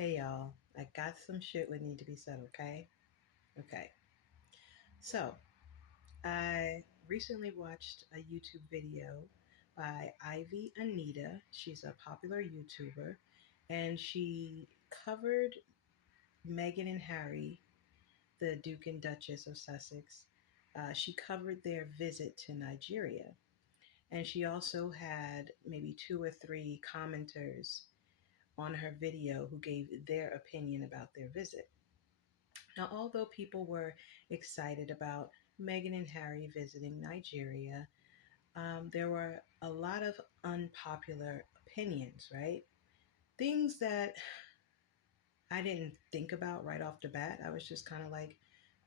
Hey y'all, I got some shit would need to be said, okay? Okay. So, I recently watched a YouTube video by Ivie Anita. She's a popular YouTuber, and she covered Meghan and Harry, the Duke and Duchess of Sussex. She covered their visit to Nigeria. And she also had maybe two or three commenters on her video who gave their opinion about their visit. Now, although people were excited about Meghan and Harry visiting Nigeria, there were a lot of unpopular opinions, right? Things that I didn't think about right off the bat. I was just kind of like,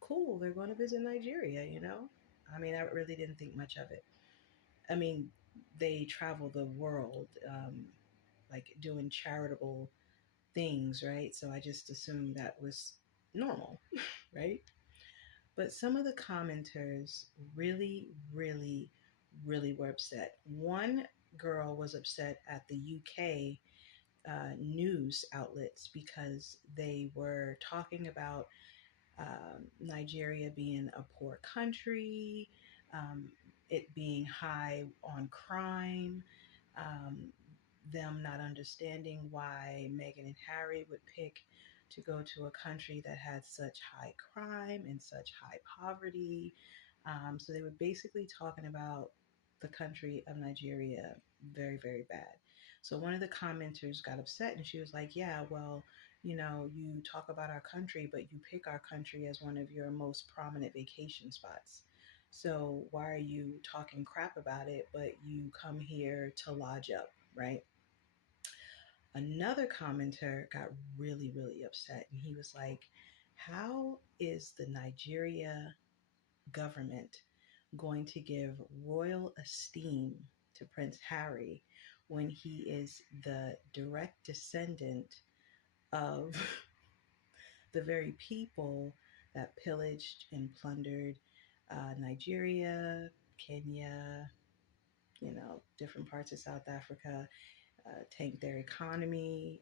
cool, they're going to visit Nigeria, you know? I mean, I really didn't think much of it. I mean, they travel the world, like doing charitable things, right? So I just assumed that was normal, right? But some of the commenters really were upset. One girl was upset at the UK news outlets because they were talking about Nigeria being a poor country, it being high on crime, um, them not understanding why Meghan and Harry would pick to go to a country that had such high crime and such high poverty. So they were basically talking about the country of Nigeria very bad. So one of the commenters got upset and she was like, yeah, well, you know, you talk about our country, but you pick our country as one of your most prominent vacation spots. So why are you talking crap about it, but you come here to lodge up, right? Another commenter got really upset and he was like, how is the Nigeria government going to give royal esteem to Prince Harry when he is the direct descendant of the very people that pillaged and plundered Nigeria, Kenya, you know, different parts of South Africa, tanked their economy,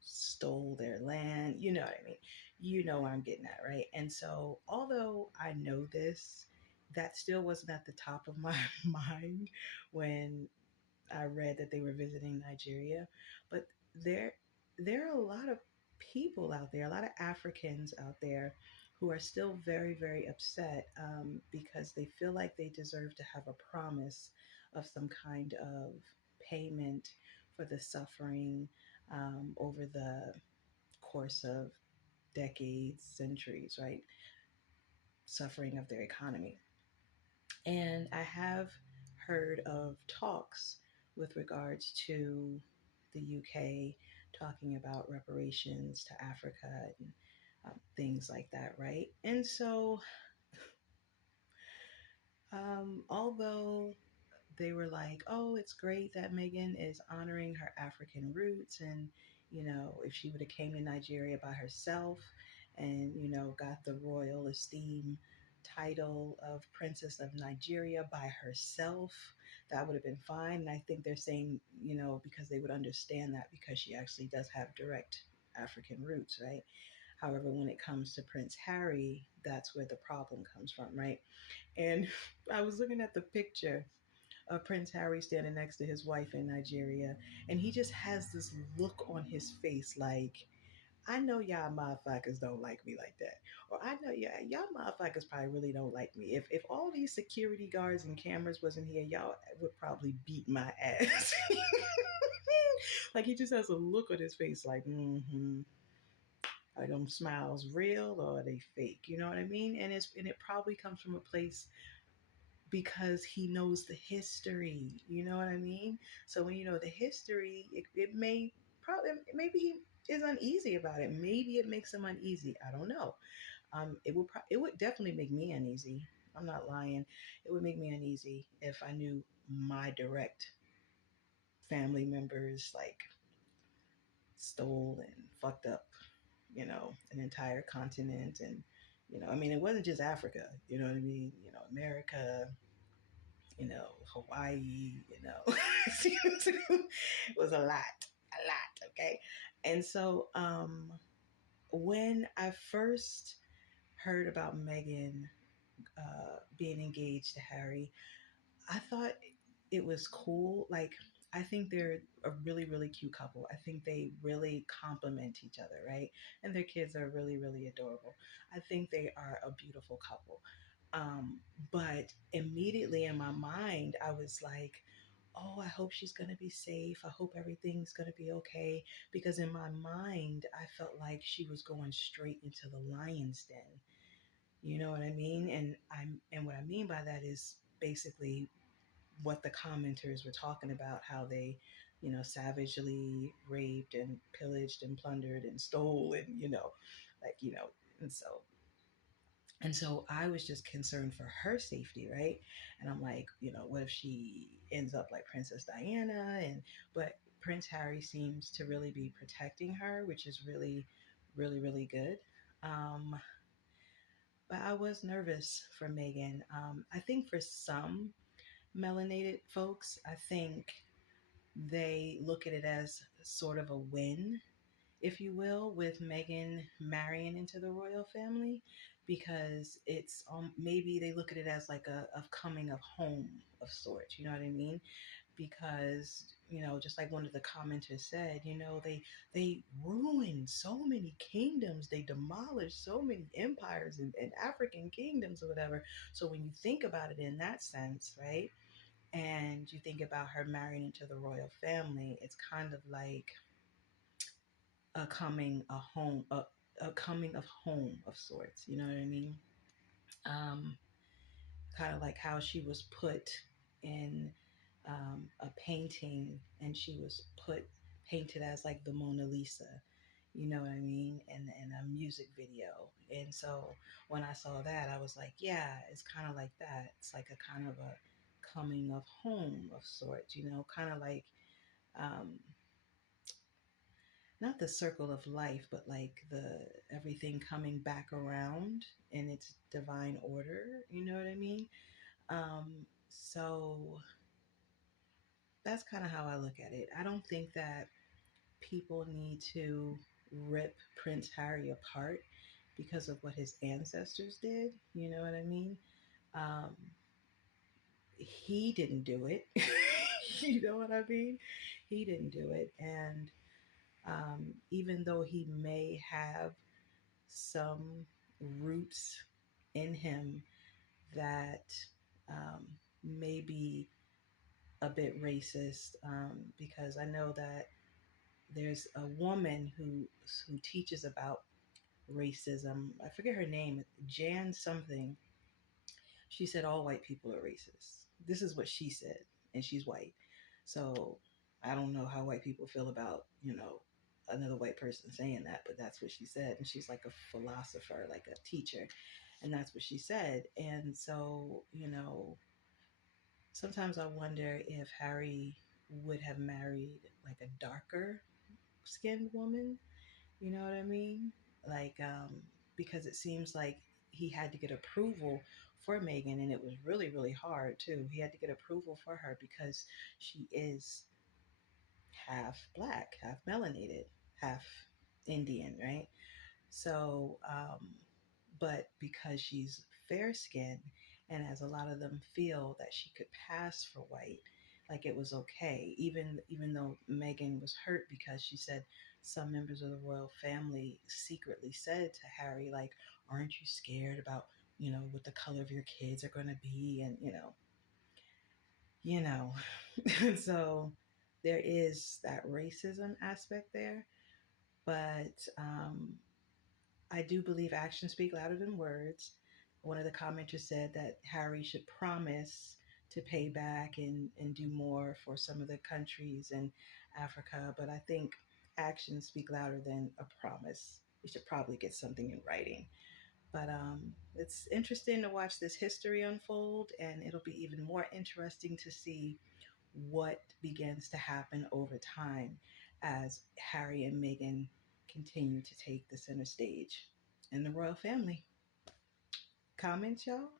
stole their land. You know what I mean? You know what I'm getting at, right? And so, although I know this, that still wasn't at the top of my mind when I read that they were visiting Nigeria. But there are a lot of people out there, a lot of Africans out there who are still very upset because they feel like they deserve to have a promise of some kind of payment for the suffering over the course of decades, centuries, right? Suffering of their economy. And I have heard of talks with regards to the UK talking about reparations to Africa and things like that, right? And so, although they were like, oh, it's great that Meghan is honoring her African roots. And, you know, if she would have came to Nigeria by herself and, you know, got the royal esteem title of Princess of Nigeria by herself, that would have been fine. And I think they're saying, you know, because they would understand that because she actually does have direct African roots, right? However, when it comes to Prince Harry, that's where the problem comes from, right? And I was looking at the picture Prince Harry standing next to his wife in Nigeria, and he just has this look on his face like, I know y'all motherfuckers don't like me like that. Or I know y'all motherfuckers probably really don't like me. If all these security guards and cameras wasn't here, y'all would probably beat my ass. Like he just has a look on his face like, are them smiles real or are they fake? You know what I mean? And it probably comes from a place because he knows the history. You know what I mean? So when you know the history, it may probably, maybe he is uneasy about it. Maybe it makes him uneasy. I don't know. It would definitely make me uneasy. I'm not lying. It would make me uneasy if I knew my direct family members like stole and fucked up, you know, an entire continent. And, you know, I mean, it wasn't just Africa, you know what I mean? You know, America, you know, Hawaii, you know, it was a lot, Okay. And so when I first heard about Meghan being engaged to Harry, I thought it was cool. Like, I think they're a really, really cute couple. I think they really complement each other, right? And their kids are really, really adorable. I think they are a beautiful couple. Um, but immediately in my mind, I was like, oh, I hope she's going to be safe. I hope everything's going to be okay. Because in my mind, I felt like she was going straight into the lion's den. You know what I mean? And what I mean by that is basically what the commenters were talking about, how they, savagely raped and pillaged and plundered and stole and, like, and so I was just concerned for her safety, right? And I'm like, what if she ends up like Princess Diana? But Prince Harry seems to really be protecting her, which is really, really, really good. Um, but I was nervous for Meghan. I think for some melanated folks, I think they look at it as sort of a win, if you will, with Meghan marrying into the royal family, because it's maybe they look at it as like a coming of home of sorts. You know what I mean? Because just like one of the commenters said, they ruined so many kingdoms, they demolished so many empires and African kingdoms or whatever. So when you think about it in that sense, right? And you think about her marrying into the royal family, it's kind of like a coming of home of sorts. You know what I mean? Um, Kind of like how she was put in a painting, and she was painted as like the Mona Lisa. You know what I mean? And a music video. And so when I saw that, I was like, yeah, it's kind of like that. It's like a kind of a coming of home of sorts, kind of like um, not the circle of life, but like the everything coming back around in its divine order. You know what I mean? So that's kind of how I look at it. I don't think that people need to rip Prince Harry apart because of what his ancestors did. You know what I mean? Um, he didn't do it. You know what I mean? He didn't do it. And even though he may have some roots in him that may be a bit racist, because I know that there's a woman who teaches about racism. I forget her name, Jan something. She said all white people are racist. This is what she said, and she's white. So I don't know how white people feel about, another white person saying that, but that's what she said. And she's like a philosopher, like a teacher. And that's what she said. And so, sometimes I wonder if Harry would have married like a darker skinned woman. You know what I mean? Like, because it seems like he had to get approval for Meghan, and it was really, really hard too. He had to get approval for her because she is half black, half melanated, half Indian, right? So, but because she's fair skinned, and as a lot of them feel that she could pass for white, like it was okay, even though Meghan was hurt because she said some members of the royal family secretly said to Harry, like, aren't you scared about, what the color of your kids are going to be? And, you know, so there is that racism aspect there. But I do believe actions speak louder than words. One of the commenters said that Harry should promise to pay back and do more for some of the countries in Africa. But I think actions speak louder than a promise. We should probably get something in writing. But it's interesting to watch this history unfold, and it'll be even more interesting to see what begins to happen over time as Harry and Meghan continue to take the center stage in the royal family. Comments, y'all?